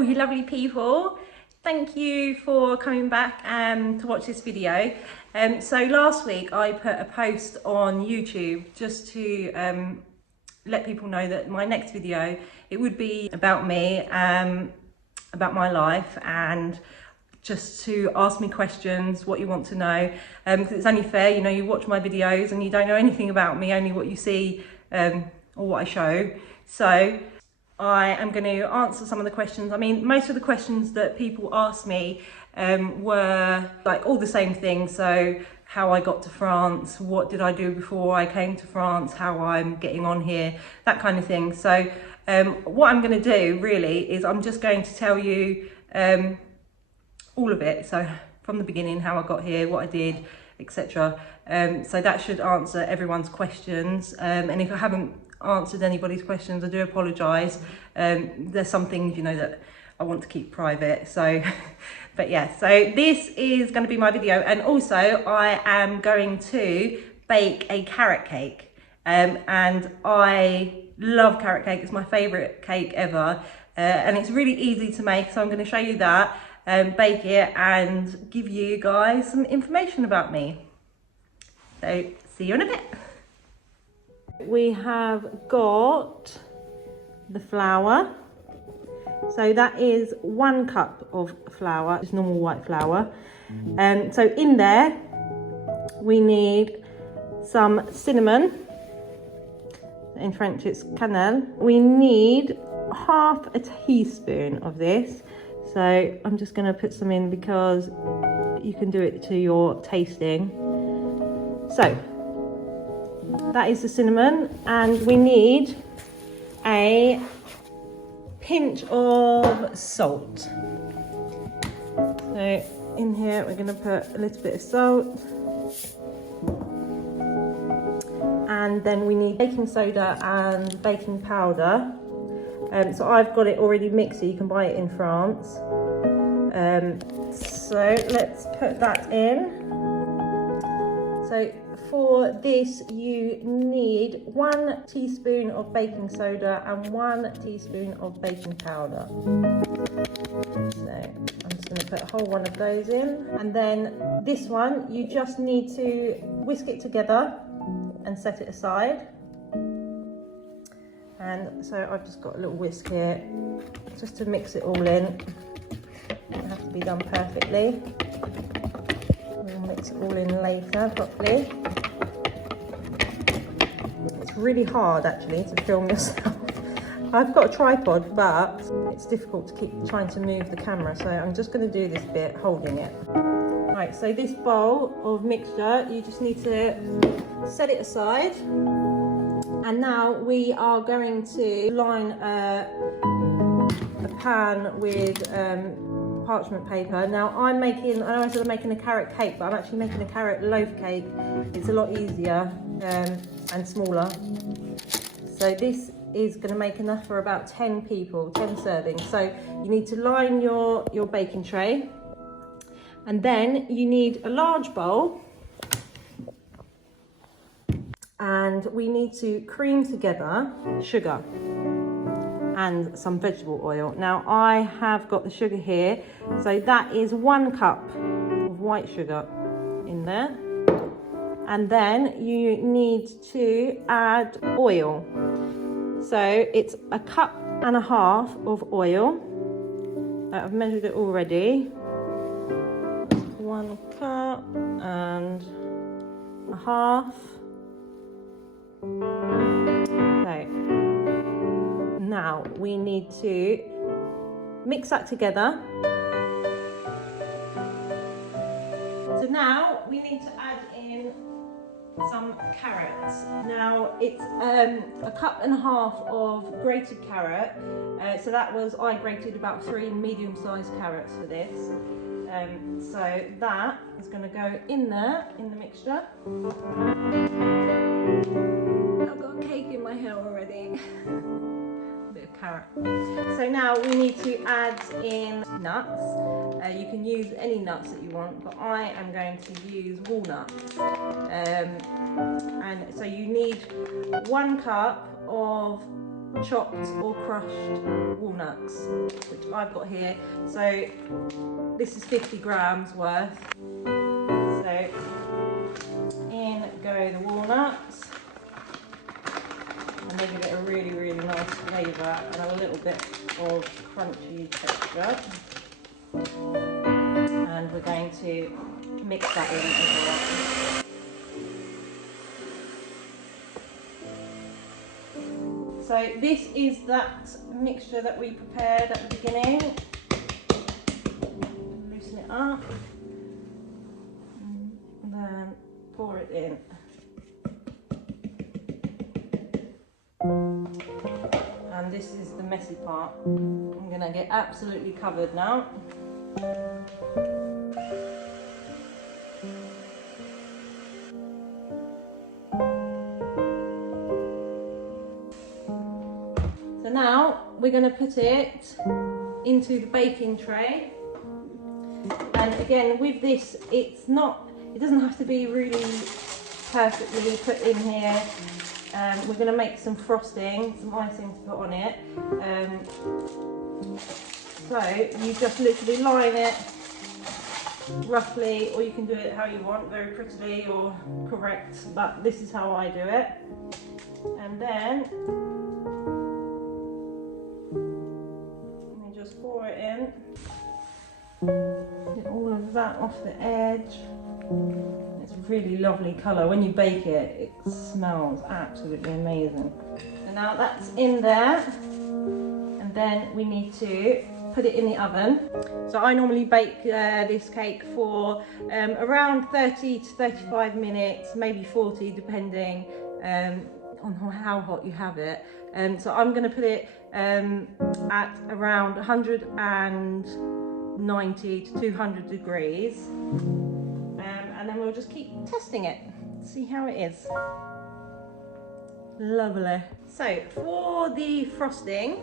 all you lovely people. Thank you for coming back to watch this video. So last week I put a post on YouTube just to let people know that my next video, it would be about me, about my life, and just to ask me questions, what you want to know, because it's only fair, you know, you watch my videos and you don't know anything about me, only what you see or what I show. So I am going to answer some of the questions. I mean, most of the questions that people asked me were like all the same things. So how I got to France, what did I do before I came to France, how I'm getting on here, that kind of thing. So what I'm going to do really is I'm just going to tell you all of it. So from the beginning, how I got here, what I did, etc. So that should answer everyone's questions. And if I haven't answered anybody's questions, I do apologise. There's some things, you know, that I want to keep private. So, but yeah, so this is going to be my video. And also I am going to bake a carrot cake. And I love carrot cake. It's my favourite cake ever. And it's really easy to make. So I'm going to show you that. Bake it and give you guys some information about me. So see you in a bit. We have got the flour. So that is 1 cup of flour, just normal white flour. So in there we need some cinnamon. In French it's cannelle. We need half a teaspoon of this. So I'm just going to put some in because you can do it to your tasting. So that is the cinnamon, and we need a pinch of salt. So in here we're going to put a little bit of salt, and then we need baking soda and baking powder. So I've got it already mixed, so you can buy it in France. So let's put that in. So for this you need 1 teaspoon of baking soda and 1 teaspoon of baking powder. So I'm just going to put a whole one of those in. And then this one, you just need to whisk it together and set it aside. And so I've just got a little whisk here just to mix it all in. It doesn't have to be done perfectly. We'll mix it all in later properly. It's really hard actually to film yourself. I've got a tripod, but it's difficult to keep trying to move the camera, so I'm just going to do this bit holding it. Right, so this bowl of mixture, you just need to set it aside. And now we are going to line a pan with parchment paper. Now I know I said I'm making a carrot cake, but I'm actually making a carrot loaf cake. It's a lot easier and smaller. So this is going to make enough for about 10 people, 10 servings. So you need to line your baking tray. And then you need a large bowl. And we need to cream together sugar and some vegetable oil. Now I have got the sugar here, so that is 1 cup of white sugar in there. And then you need to add oil. So it's 1.5 cups of oil. I've measured it already. 1 cup and a half. So now we need to mix that together. So now we need to add in some carrots. Now it's 1.5 cups of grated carrot. So I grated about 3 medium-sized carrots for this. So that is going to go in there in the mixture. I've got cake in my hair already. A bit of carrot. So now we need to add in nuts. You can use any nuts that you want, but I am going to use walnuts. And so you need 1 cup of chopped or crushed walnuts, which I've got here. So this is 50 grams worth. So in go the walnuts, and they give it a really, really nice flavour and a little bit of crunchy texture. And we're going to mix that in as well. So this is that mixture that we prepared at the beginning. Loosen it up and then pour it in. And this is the messy part. I'm going to get absolutely covered now. Now we're going to put it into the baking tray, and again with this it doesn't have to be really perfectly put in here. We're going to make some frosting, some icing to put on it, so you just literally line it roughly, or you can do it how you want, very prettily or correct, but this is how I do it. And then pour it in, get all of that off the edge. It's a really lovely colour. When you bake it, it smells absolutely amazing. So now that's in there, and then we need to put it in the oven. So I normally bake this cake for around 30 to 35 minutes, maybe 40 depending on how hot you have it. So I'm going to put it at around 190 to 200 degrees, and then we'll just keep testing it, see how it is. Lovely. So for the frosting,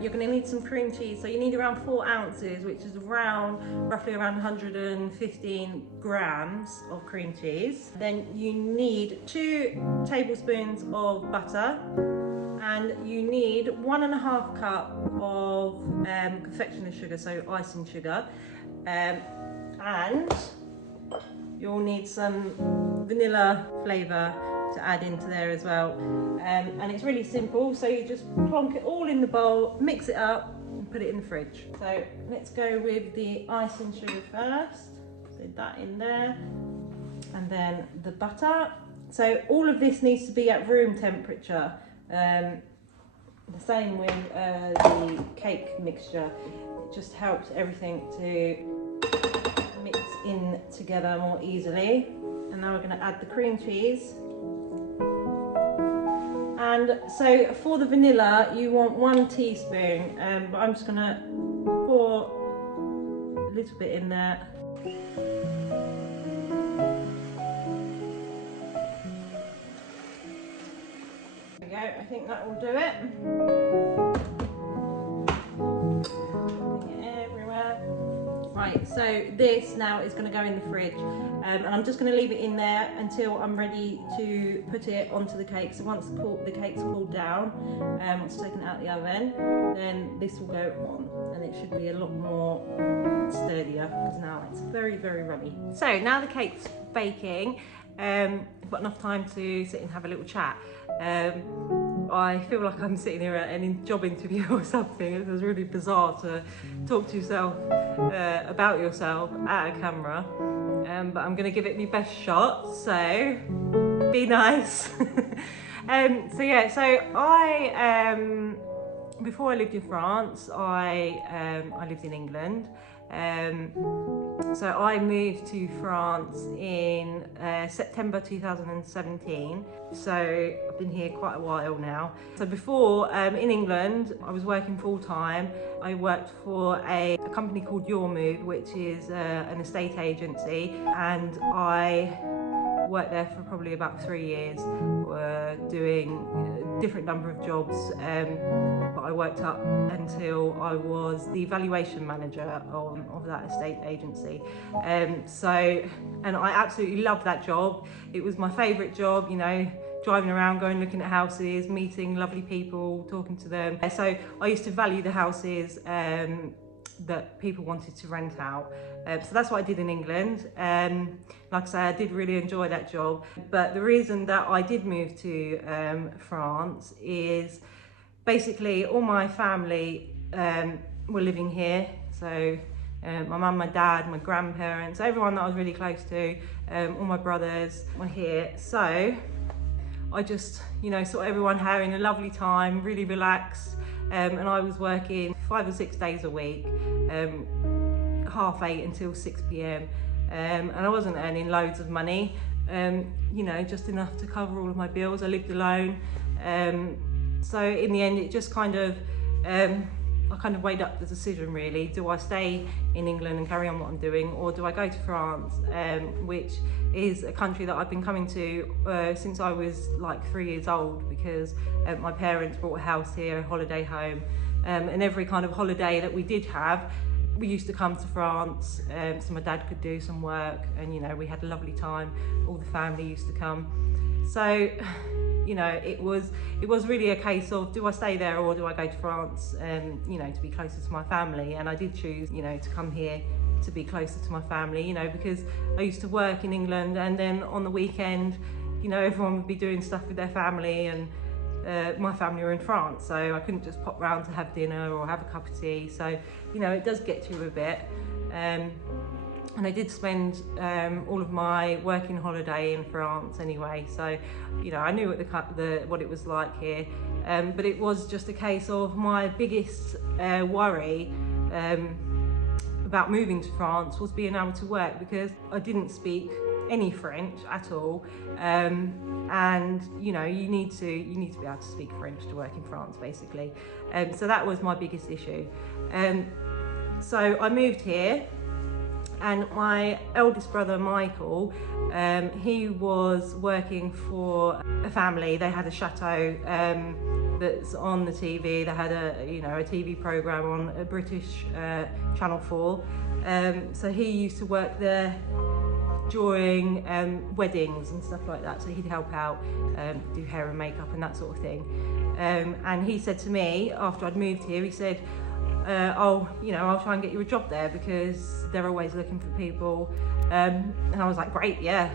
you're going to need some cream cheese. So you need around 4 ounces, which is roughly around 115 grams of cream cheese. Then you need 2 tablespoons of butter, and you need 1.5 cup of confectioner's sugar, so icing sugar, and you'll need some vanilla flavour to add into there as well. And it's really simple, so you just plonk it all in the bowl, mix it up and put it in the fridge. So let's go with the icing sugar first, so that in there, and then the butter. So all of this needs to be at room temperature, the same with the cake mixture. It just helps everything to mix in together more easily. And now we're going to add the cream cheese. And so for the vanilla, you want 1 teaspoon, but I'm just going to pour a little bit in there. There we go, I think that will do it. Putting it everywhere. Right, so this now is going to go in the fridge, and I'm just going to leave it in there until I'm ready to put it onto the cake. So once the cake's cooled down, once it's taken it out of the oven, then this will go on, and it should be a lot more sturdier, because now it's very, very runny. So now the cake's baking, I've got enough time to sit and have a little chat. I feel like I'm sitting here at a job interview or something. It was really bizarre to talk to yourself about yourself at a camera, but I'm going to give it my best shot, so be nice. So yeah, so I before I lived in France, I lived in England. So I moved to France in September 2017, so I've been here quite a while now. So before, in England, I was working full-time. I worked for a company called Your Move, which is an estate agency, and I worked there for probably about 3 years, doing a different number of jobs, but I worked up until I was the valuation manager of that estate agency. And I absolutely loved that job. It was my favourite job, you know, driving around, going looking at houses, meeting lovely people, talking to them. So I used to value the houses that people wanted to rent out. So that's what I did in England. Like I say, I did really enjoy that job. But the reason that I did move to France is basically all my family were living here. So my mum, my dad, my grandparents, everyone that I was really close to, all my brothers were here. So I just, you know, saw everyone having a lovely time, really relaxed. And I was working 5 or 6 days a week, 8:30 until 6 p.m. And I wasn't earning loads of money, you know, just enough to cover all of my bills. I lived alone. So in the end, it just kind of, I kind of weighed up the decision really. Do I stay in England and carry on what I'm doing, or do I go to France, which is a country that I've been coming to since I was like 3 years old, because my parents bought a house here, a holiday home, and every kind of holiday that we did have, we used to come to France, so my dad could do some work, and you know, we had a lovely time. All the family used to come. So, you know, it was really a case of, do I stay there or do I go to France, you know, to be closer to my family? And I did choose, you know, to come here to be closer to my family, you know, because I used to work in England, and then on the weekend, you know, everyone would be doing stuff with their family, and my family were in France, so I couldn't just pop round to have dinner or have a cup of tea. So, you know, it does get to you a bit. And I did spend all of my working holiday in France anyway, so you know, I knew what it was like here. But it was just a case of my biggest worry about moving to France was being able to work, because I didn't speak any French at all, and you know, you need to be able to speak French to work in France, basically. So that was my biggest issue. So I moved here. And my eldest brother, Michael, he was working for a family. They had a chateau that's on the TV. They had a TV program on a British Channel 4. So he used to work there during weddings and stuff like that. So he'd help out, do hair and makeup and that sort of thing. And he said to me, after I'd moved here, he said, I'll try and get you a job there, because they're always looking for people. And I was like, great, yeah,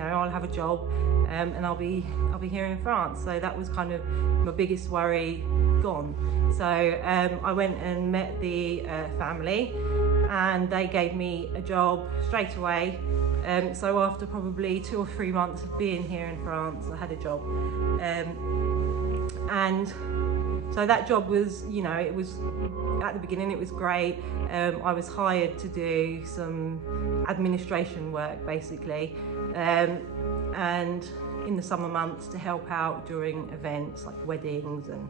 I'll have a job, and I'll be here in France. So that was kind of my biggest worry gone. So I went and met the family, and they gave me a job straight away. So after probably 2 or 3 months of being here in France, I had a job. And so that job was, it was, at the beginning it was great. I was hired to do some administration work, basically, and in the summer months to help out during events like weddings and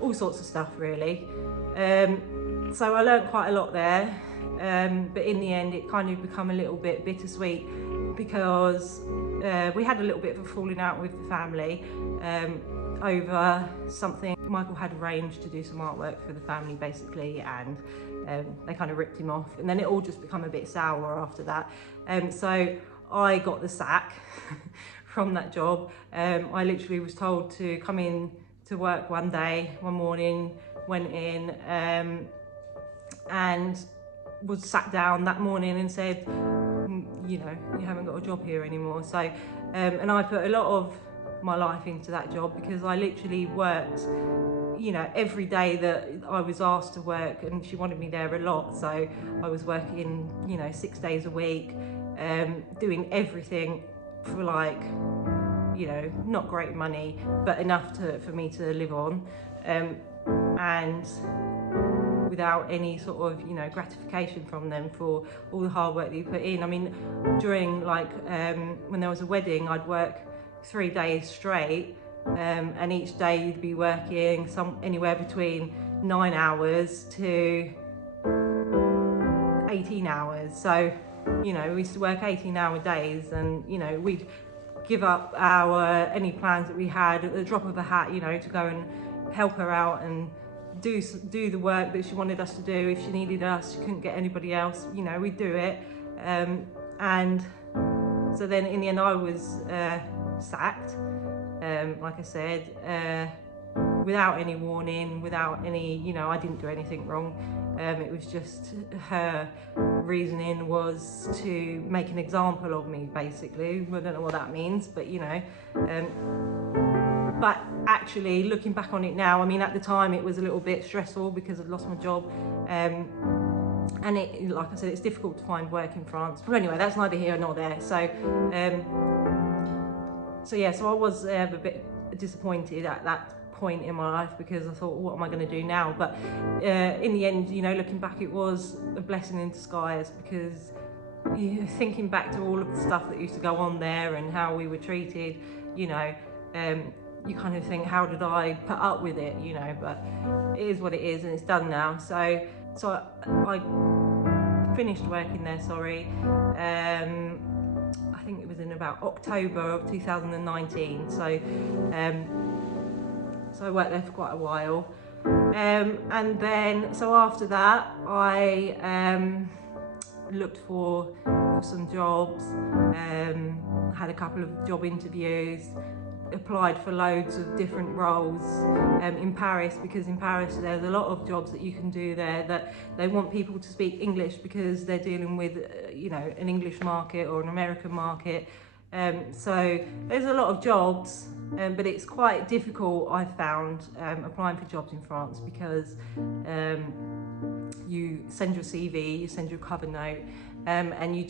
all sorts of stuff, really. So I learnt quite a lot there, but in the end it kind of became a little bit bittersweet, because we had a little bit of a falling out with the family over something. Michael had arranged to do some artwork for the family, basically, and they kind of ripped him off, and then it all just became a bit sour after that. So I got the sack from that job. I literally was told to come in to work one morning, went in, and was sat down that morning and said, you haven't got a job here anymore. So, and I put a lot of my life into that job, because I literally worked, every day that I was asked to work, and she wanted me there a lot. So I was working, 6 days a week, doing everything for like, not great money, but enough for me to live on, and without any sort of, gratification from them for all the hard work that you put in. I mean, during when there was a wedding, I'd work 3 days straight, and each day you'd be working anywhere between 9 hours to 18 hours. So, we used to work 18-hour days, and, we'd give up any plans that we had at the drop of a hat, to go and help her out and do the work that she wanted us to do. If she needed us, she couldn't get anybody else, we'd do it. And so then in the end I was sacked, like I said, without any warning, without any, you know, I didn't do anything wrong. It was just her reasoning was to make an example of me, basically. I don't know what that means, but you know. But actually, looking back on it now, I mean, at the time it was a little bit stressful because I'd lost my job. And it, like I said, it's difficult to find work in France. But anyway, that's neither here nor there. So yeah, so I was a bit disappointed at that point in my life because I thought, what am I going to do now? But in the end, you know, looking back, it was a blessing in disguise, because thinking back to all of the stuff that used to go on there and how we were treated, you know, you kind of think, how did I put up with it, you know? But it is what it is, and it's done now. So I finished working there, I think it was in about October of 2019. So I worked there for quite a while. And then, so after that, I looked for some jobs, had a couple of job interviews, applied for loads of different roles in Paris, because in Paris there's a lot of jobs that you can do there that they want people to speak English, because they're dealing with you know, an English market or an American market. So there's a lot of jobs, but it's quite difficult, I've found, applying for jobs in France, because you send your CV, you send your cover note, and you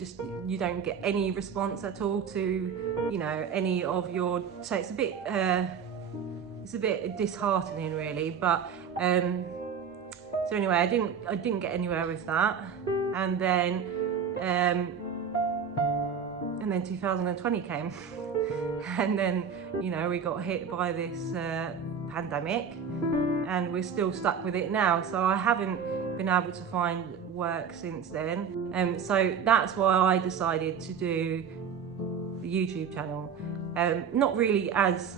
don't get any response at all to, you know, any of your, so it's a bit disheartening, really. But so anyway, I didn't get anywhere with that, and then 2020 came, and then, you know, we got hit by this pandemic, and we're still stuck with it now. So I haven't been able to find work since then. So that's why I decided to do the YouTube channel. Not really as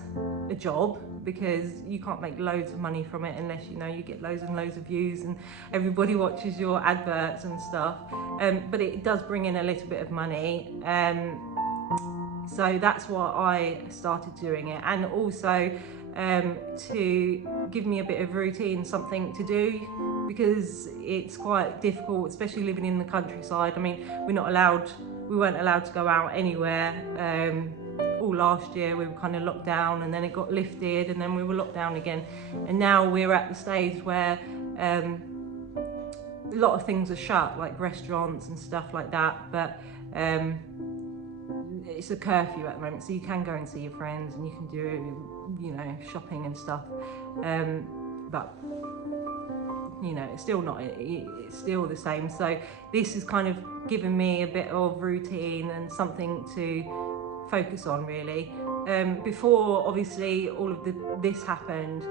a job, because you can't make loads of money from it unless, you know, you get loads and loads of views and everybody watches your adverts and stuff. But it does bring in a little bit of money. So that's why I started doing it, and also to give me a bit of routine, something to do, because it's quite difficult, especially living in the countryside. I mean, we weren't allowed to go out anywhere. All last year we were kind of locked down, and then it got lifted, and then we were locked down again. And now we're at the stage where a lot of things are shut, like restaurants and stuff like that, but it's a curfew at the moment, so you can go and see your friends and you can do, you know, shopping and stuff, but you know, it's still the same. So this has kind of given me a bit of routine and something to focus on, really. Before, obviously, all of this happened,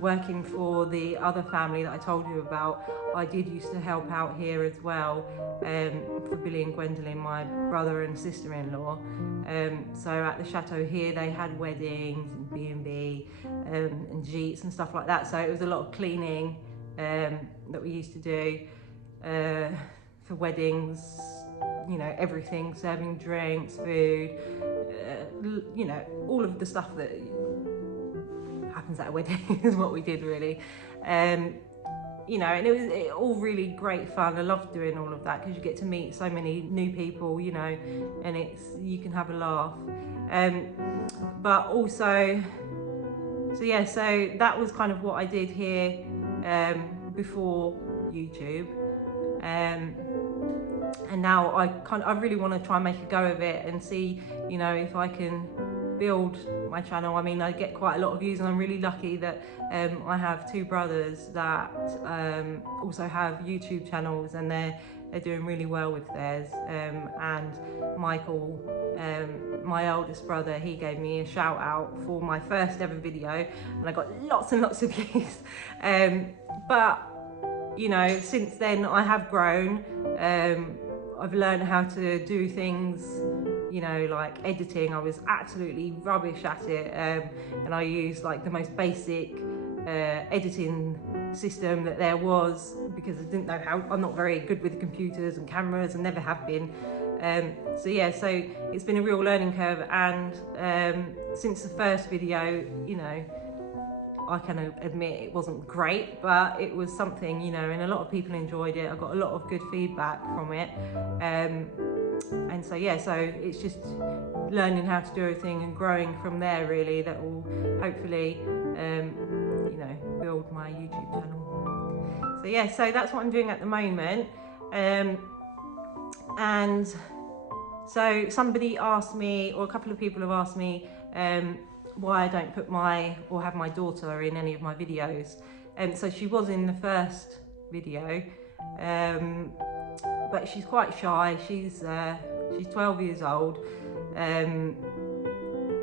working for the other family that I told you about, I did used to help out here as well, for Billy and Gwendolyn, my brother and sister-in-law. So at the chateau here, they had weddings and B&B and gîtes and stuff like that. So it was a lot of cleaning that we used to do for weddings, you know, everything, serving drinks, food, you know, all of the stuff that happens at a wedding is what we did, really. You know, and it was all really great fun. I loved doing all of that, because you get to meet so many new people, you know, and you can have a laugh. But also, so yeah, so that was kind of what I did here before YouTube. And now I really want to try and make a go of it and see, you know, if I can build my channel. I mean, I get quite a lot of views, and I'm really lucky that I have two brothers that also have YouTube channels, and they're doing really well with theirs. And Michael, my oldest brother, he gave me a shout out for my first ever video, and I got lots and lots of views. But you know, since then I have grown. I've learned how to do things, you know, like editing. I was absolutely rubbish at it, and I used like the most basic editing system that there was, because I didn't know how. I'm not very good with computers and cameras, and never have been. So yeah, so it's been a real learning curve, and since the first video, you know, I can admit it wasn't great, but it was something, you know, and a lot of people enjoyed it. I got a lot of good feedback from it, and so yeah, so it's just learning how to do everything and growing from there, really, that will hopefully you know, build my YouTube channel. So yeah, so that's what I'm doing at the moment. And so somebody asked me, or a couple of people have asked me, why I don't put or have my daughter in any of my videos. So she was in the first video, but she's quite shy. She's 12 years old, and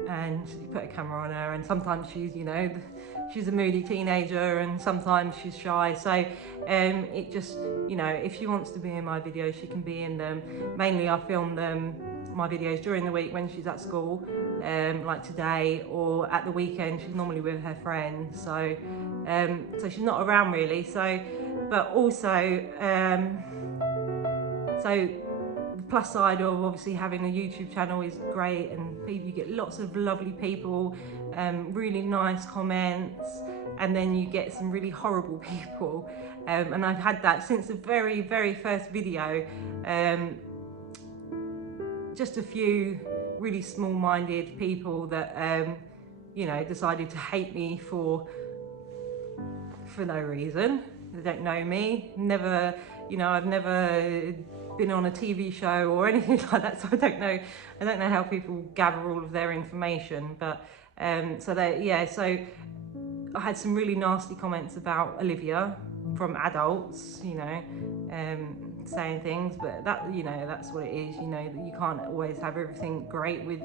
you put a camera on her, and sometimes she's, you know, she's a moody teenager, and sometimes she's shy. So it just, you know, if she wants to be in my videos, she can be in them. Mainly I film my videos during the week when she's at school, like today, or at the weekend she's normally with her friends. So so she's not around really. So, but also, so the plus side of obviously having a YouTube channel is great, and you get lots of lovely people, really nice comments, and then you get some really horrible people, and I've had that since the very first video. Just a few really small-minded people that you know, decided to hate me for no reason. They don't know me, never, you know, I've never been on a TV show or anything like that, so I don't know how people gather all of their information. But so so I had some really nasty comments about Olivia from adults, you know, saying things, but that, you know, that's what it is. You know, you can't always have everything great with,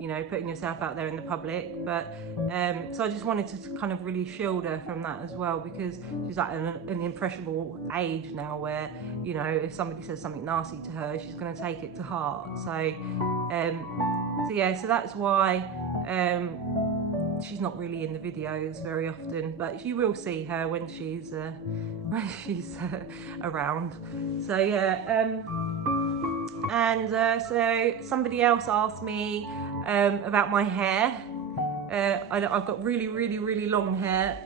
you know, putting yourself out there in the public. But so I just wanted to kind of really shield her from that as well, because she's at an impressionable age now where, you know, if somebody says something nasty to her, she's going to take it to heart. So so yeah, so that's why she's not really in the videos very often, but you will see her when she's around. So yeah, and so somebody else asked me about my hair. I've got really long hair,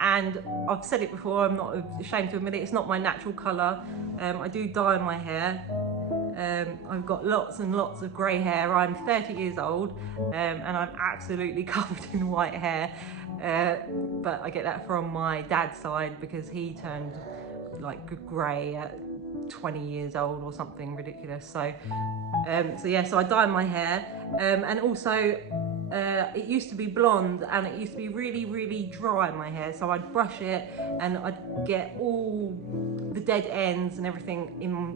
and I've said it before, I'm not ashamed to admit it, it's not my natural colour. I do dye my hair. I've got lots and lots of grey hair. I'm 30 years old, and I'm absolutely covered in white hair, but I get that from my dad's side because he turned like grey at 20 years old or something ridiculous. So so yeah, so I dye my hair, and also it used to be blonde, and it used to be really dry, my hair, so I'd brush it and I'd get all the dead ends and everything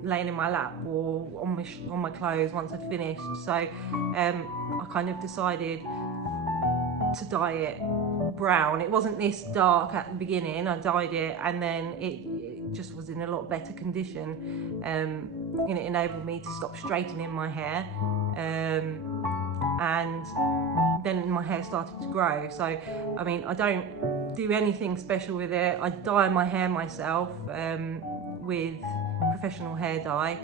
laying in my lap or on my clothes once I'd finished. So I kind of decided to dye it brown. It wasn't this dark at the beginning. I dyed it, and then it just was in a lot better condition, and it enabled me to stop straightening my hair, and then my hair started to grow. So I mean, I don't do anything special with it. I dye my hair myself with professional hair dye.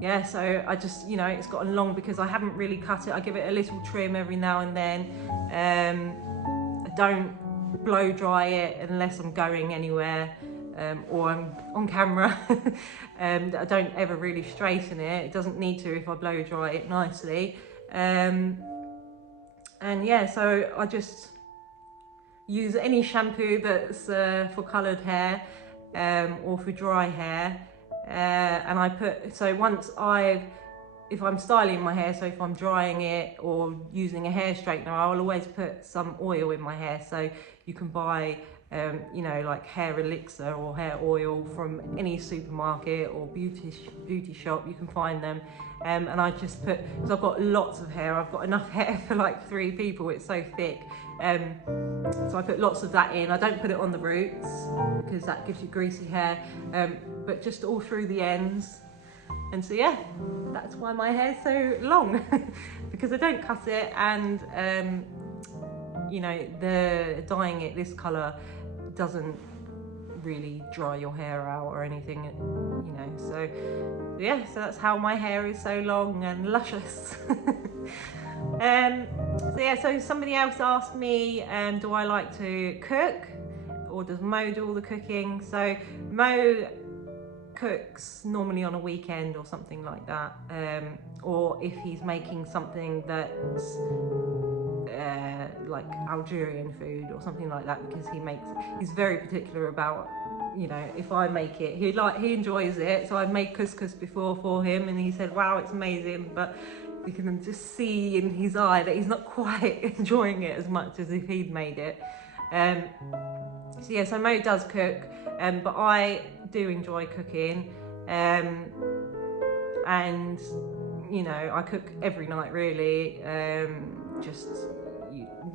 Yeah, so I just, you know, it's gotten long because I haven't really cut it. I give it a little trim every now and then. I don't blow dry it unless I'm going anywhere, or I'm on camera. I don't ever really straighten it. It doesn't need to if I blow dry it nicely. And yeah, so I just use any shampoo that's for coloured hair, or for dry hair, and I put, so once if I'm styling my hair, so if I'm drying it or using a hair straightener, I'll always put some oil in my hair. So you can buy you know, like hair elixir or hair oil from any supermarket or beauty shop, you can find them. And I just put, so I've got lots of hair, I've got enough hair for like 3 people, it's so thick. So I put lots of that in. I don't put it on the roots because that gives you greasy hair, but just all through the ends. And so yeah, that's why my hair's so long, because I don't cut it, and you know, dyeing it this colour doesn't really dry your hair out or anything, you know. So yeah, so that's how my hair is so long and luscious. So yeah, so somebody else asked me, do I like to cook, or does Mo do all the cooking? So Mo cooks normally on a weekend or something like that, or if he's making something that's like Algerian food or something like that, because he's very particular about, you know, if I make it, he enjoys it. So I've made couscous before for him, and he said, wow, it's amazing, but you can just see in his eye that he's not quite enjoying it as much as if he'd made it. So yeah, so Mo does cook, but I do enjoy cooking, and you know, I cook every night really.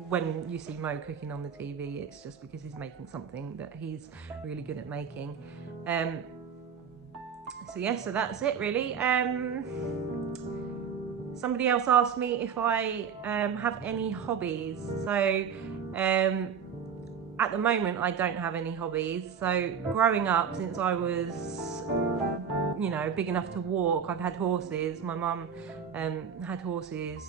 When you see Mo cooking on the TV, it's just because he's making something that he's really good at making. So yeah, so that's it really. Somebody else asked me if I have any hobbies. So at the moment I don't have any hobbies. So growing up, since I was, you know, big enough to walk, I've had horses. My mum had horses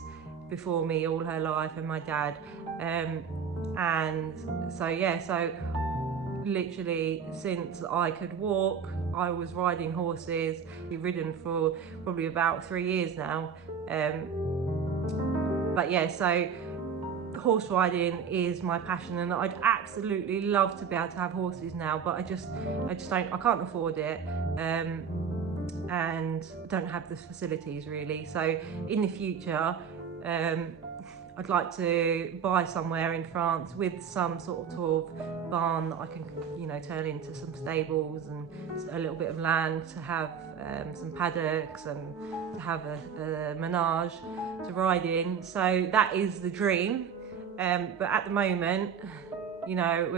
before me all her life, and my dad, and so yeah, so literally since I could walk, I was riding horses. We've ridden for probably about 3 years now, but yeah, so horse riding is my passion, and I'd absolutely love to be able to have horses now, but I just don't, I can't afford it, and don't have the facilities really. So in the future, I'd like to buy somewhere in France with some sort of barn that I can, you know, turn into some stables, and a little bit of land to have some paddocks, and to have a menage to ride in. So that is the dream. But at the moment, you know,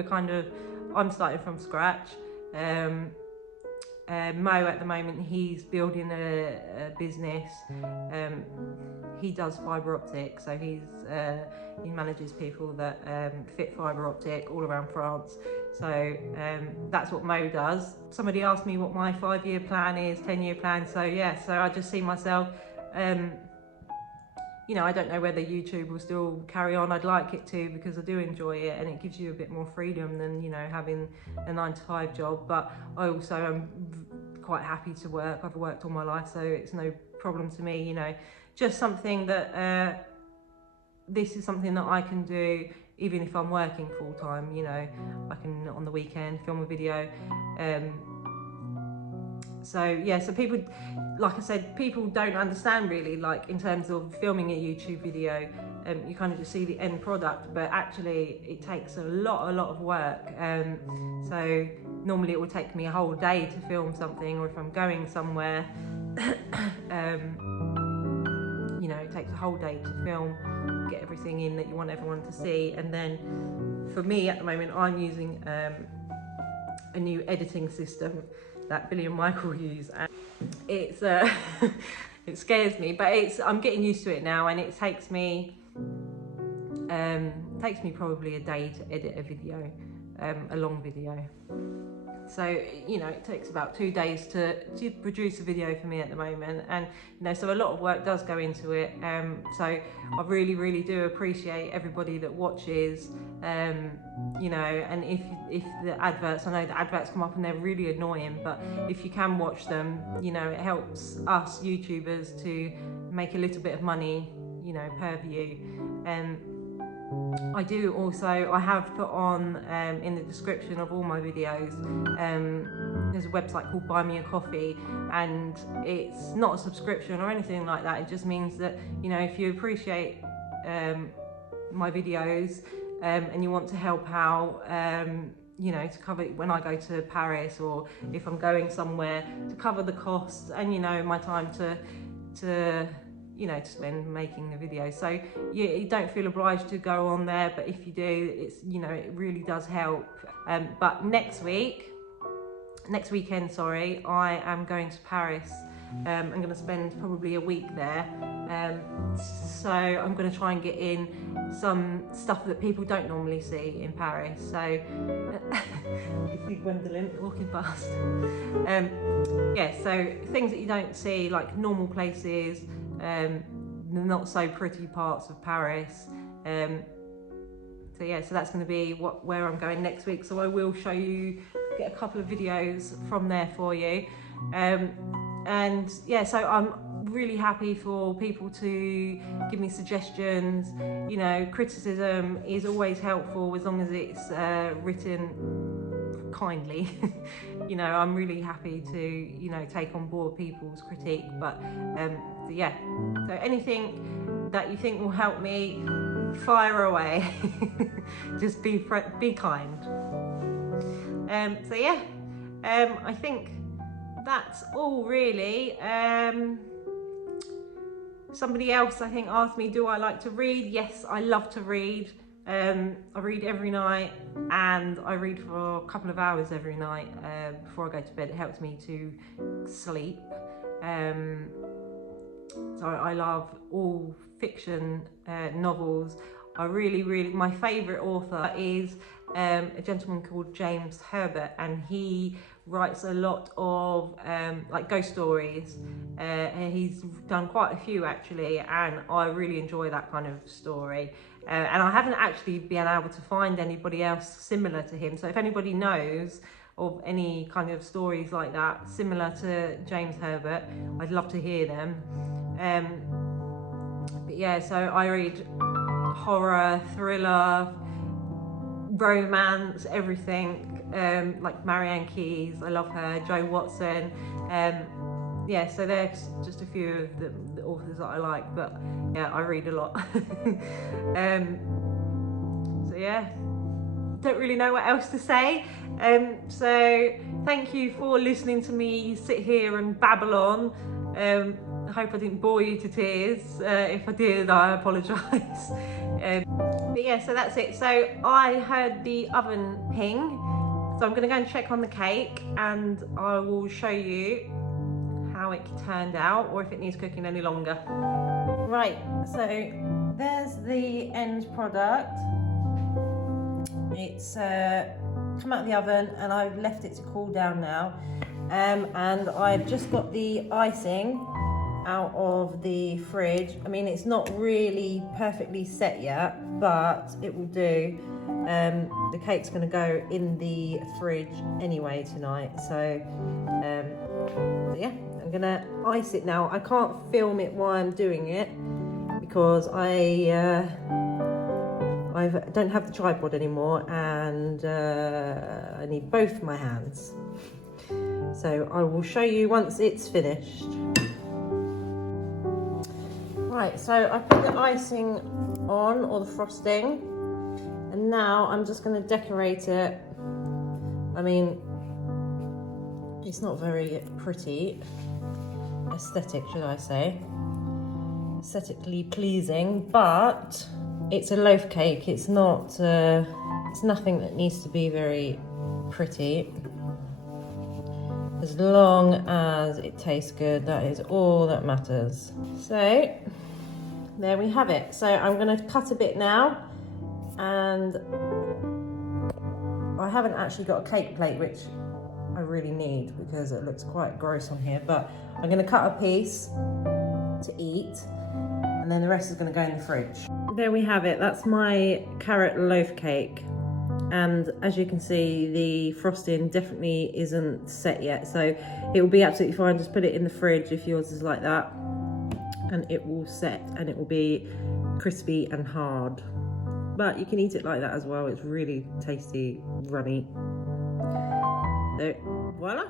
I'm starting from scratch. Mo at the moment, he's building a business. He does fibre optic, so he manages people that fit fibre optic all around France. So that's what Mo does. Somebody asked me what my 5-year plan is, 10-year plan. So yeah, so I just see myself, you know, I don't know whether YouTube will still carry on. I'd like it to, because I do enjoy it, and it gives you a bit more freedom than, you know, having a 9-to-5 job. But I also am quite happy to work. I've worked all my life, so it's no problem to me, you know. Just something that, this is something that I can do even if I'm working full time, you know. I can, on the weekend, film a video. So yeah, so people, like I said, people don't understand really, like in terms of filming a YouTube video, you kind of just see the end product, but actually it takes a lot of work. So normally it would take me a whole day to film something, or if I'm going somewhere, you know, it takes a whole day to film, get everything in that you want everyone to see. And then for me at the moment, I'm using a new editing system that Billy and Michael use, and it's it scares me, but I'm getting used to it now, and it takes me probably a day to edit a video, a long video. So, you know, it takes about 2 days to produce a video for me at the moment, and you know, so a lot of work does go into it. So I really do appreciate everybody that watches, you know, and if the adverts, I know the adverts come up and they're really annoying, but if you can watch them, you know, it helps us YouTubers to make a little bit of money, you know, per view. I have put on in the description of all my videos, there's a website called Buy Me a Coffee, and it's not a subscription or anything like that. It just means that, you know, if you appreciate my videos, and you want to help out, you know, to cover when I go to Paris, or if I'm going somewhere, to cover the costs, and, you know, my time to you know, to spend making the video. So you don't feel obliged to go on there, but if you do, it's, you know, it really does help. But next weekend, sorry, I am going to Paris I'm going to spend probably a week there. So I'm going to try and get in some stuff that people don't normally see in Paris. So you see Gwendolyn walking past. Yeah, so things that you don't see, like normal places, the not so pretty parts of Paris. So yeah, so that's going to be where I'm going next week. So I will show you, get a couple of videos from there for you. And yeah, so I'm really happy for people to give me suggestions. You know, criticism is always helpful as long as it's written kindly. You know, I'm really happy to, you know, take on board people's critique. But so yeah, so anything that you think will help me, fire away. Just be kind. So yeah, I think that's all really. Somebody else I think asked me, do I like to read? Yes, I love to read. I read every night, and I read for a couple of hours every night before I go to bed. It helps me to sleep. So I love all fiction novels. I really, my favourite author is a gentleman called James Herbert, and he writes a lot of like ghost stories. He's done quite a few actually, and I really enjoy that kind of story. And I haven't actually been able to find anybody else similar to him. So if anybody knows of any kind of stories like that, similar to James Herbert, I'd love to hear them. But yeah, so I read horror, thriller, romance, everything. Like Marianne Keyes, I love her, Jo Watson. Yeah, so there's just a few of the authors that I like, but yeah, I read a lot. So yeah, don't really know what else to say. So thank you for listening to me sit here and babble on. I hope I didn't bore you to tears. If I did, I apologise. But yeah, so that's it. So I heard the oven ping, so I'm going to go and check on the cake, and I will show you how it turned out, or if it needs cooking any longer. Right, so there's the end product. It's come out of the oven, and I've left it to cool down now. And I've just got the icing out of the fridge. I mean, it's not really perfectly set yet, but it will do. The cake's going to go in the fridge anyway tonight, so yeah, I'm going to ice it now. I can't film it while I'm doing it because I don't have the tripod anymore, and I need both my hands. So I will show you once it's finished. Right, so I put the icing on, or the frosting, and now I'm just going to decorate it. I mean, it's not very pretty, aesthetic should I say, aesthetically pleasing, but it's a loaf cake. It's not, it's nothing that needs to be very pretty. As long as it tastes good, that is all that matters. So there we have it. So I'm going to cut a bit now, and I haven't actually got a cake plate, which I really need because it looks quite gross on here, but I'm going to cut a piece to eat, and then the rest is going to go in the fridge. There we have it. That's my carrot loaf cake. And as you can see, the frosting definitely isn't set yet, so it will be absolutely fine. Just put it in the fridge if yours is like that, and it will set, and it will be crispy and hard. But you can eat it like that as well. It's really tasty, runny. So voila.